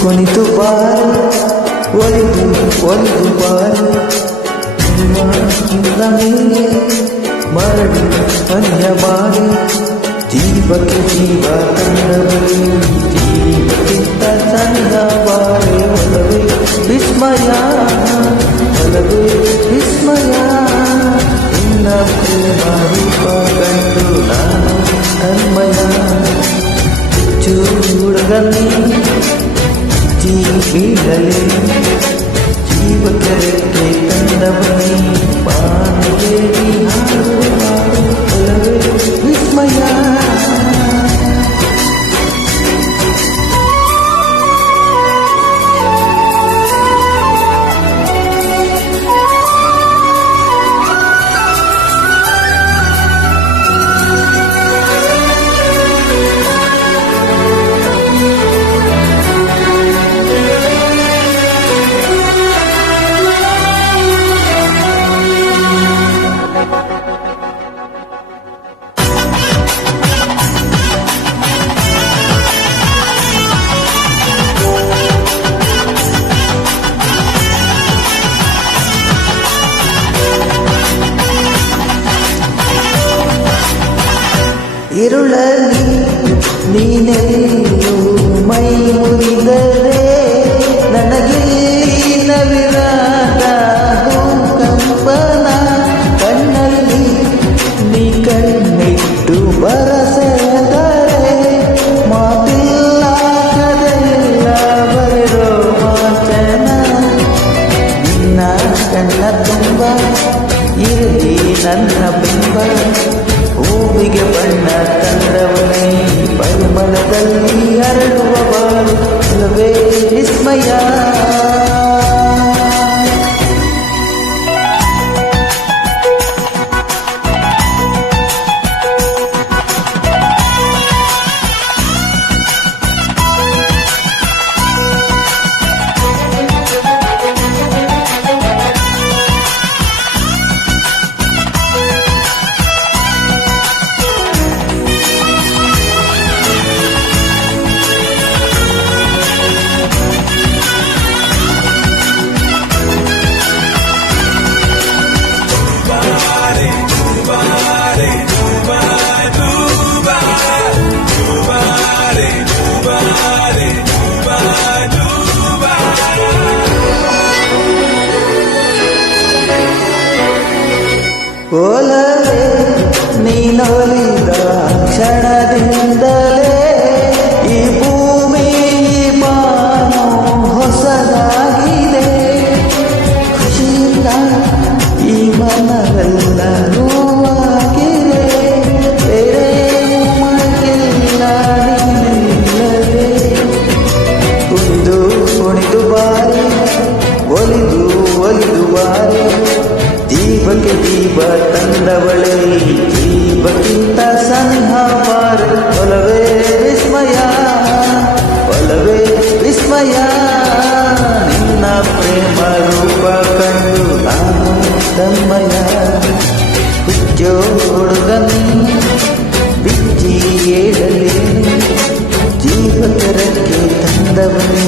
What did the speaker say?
ಕುಣಿತು ಬಾರು ಒಲಿದು ಬಾರು ನಿಮ್ಮ ಮೇಲೆ ಮರಳಿ ಅನ್ಯ ಬಾರಿ ಜೀವಕ್ಕೆ ಜೀವ ತಂದವೇ ಜೀವಕ್ಕಿಂತ ಚಂದ ಬಾರಿ ಒಲವೇ ವಿಸ್ಮಯ ಒಲವೇ ವಿಸ್ಮಯ ನಿನ್ನ ಪ್ರೇಮ ರೂಪ ಕಂಡು ನಾನು ತನ್ಮಯ ಚೂಡಗಲ್ಲಿ ಜೀವಿಡಲೇ ಜೀವಕ್ಕೆ ತಂದವನೇ ಪಾನದೇವಿ ಒಲವೇ ವಿಸ್ಮಯ ഇരുളಲಿ ನೀನೆಲ್ಲೂ ಮೈ ಮುರಿದರೆ ನನಗಿನ ವಿರಾಟ ಭೂಕಂಪನ ಕಣ್ಣಲ್ಲಿ ನೀ ಕಣ್ಣಿಟ್ಟು ಬರಸೆದರೆ ಮಾತಿಲ್ಲ ಕದೆಲ್ಲ ಬರೋ ಮಾತನ ನಿನ್ನ ಕಣ್ಣ ತುಂಬ ಇರಲಿ ನನ್ನ ಬಿಂಬ ಹೂವಿಗೆ ಬಣ್ಣ ತಂದವನೇ ಪರಿಮಳದಲ್ಲಿ ಹರಡುವ ಬಾಳು ಒಲವೇ ವಿಸ್ಮಯ ಒಲವೇ ನೀನೊಲಿದ ಕ್ಷಣದಿಂದಲೇ ಈ ಭೂಮಿ ಬಾನು ಹೊಸದಾಗಿದೆ ಖುಷಿಯಿಂದ ಈ ಮನವೆಲ್ಲ ನೋವಾಗಿದೆ ಬೇರೆ ಮಗಿಲ್ಲ ನೀನಿಲ್ಲದೆ ಕುಣಿದು ಬಾರಿ ಒಲಿದು ಬಾರಿ ಜೀವಕ್ಕೆ ಜೀವ ತಂದವಳೇ ಜೀವಕ್ಕಿಂತ ಸನಿಹ ಬಾರು ಒಲವೇ ವಿಸ್ಮಯ ಒಲವೇ ವಿಸ್ಮಯ ನಿನ್ನ ಪ್ರೇಮ ರೂಪ ಕಂಡು ನಾನು ತನ್ಮಯ ಹುಚ್ಚೋಡುಗನಿ ಬಿಚ್ಚಿ ಏಳಲೇ ಜೀವಕರಕ್ಕೆ ತಂದವನೇ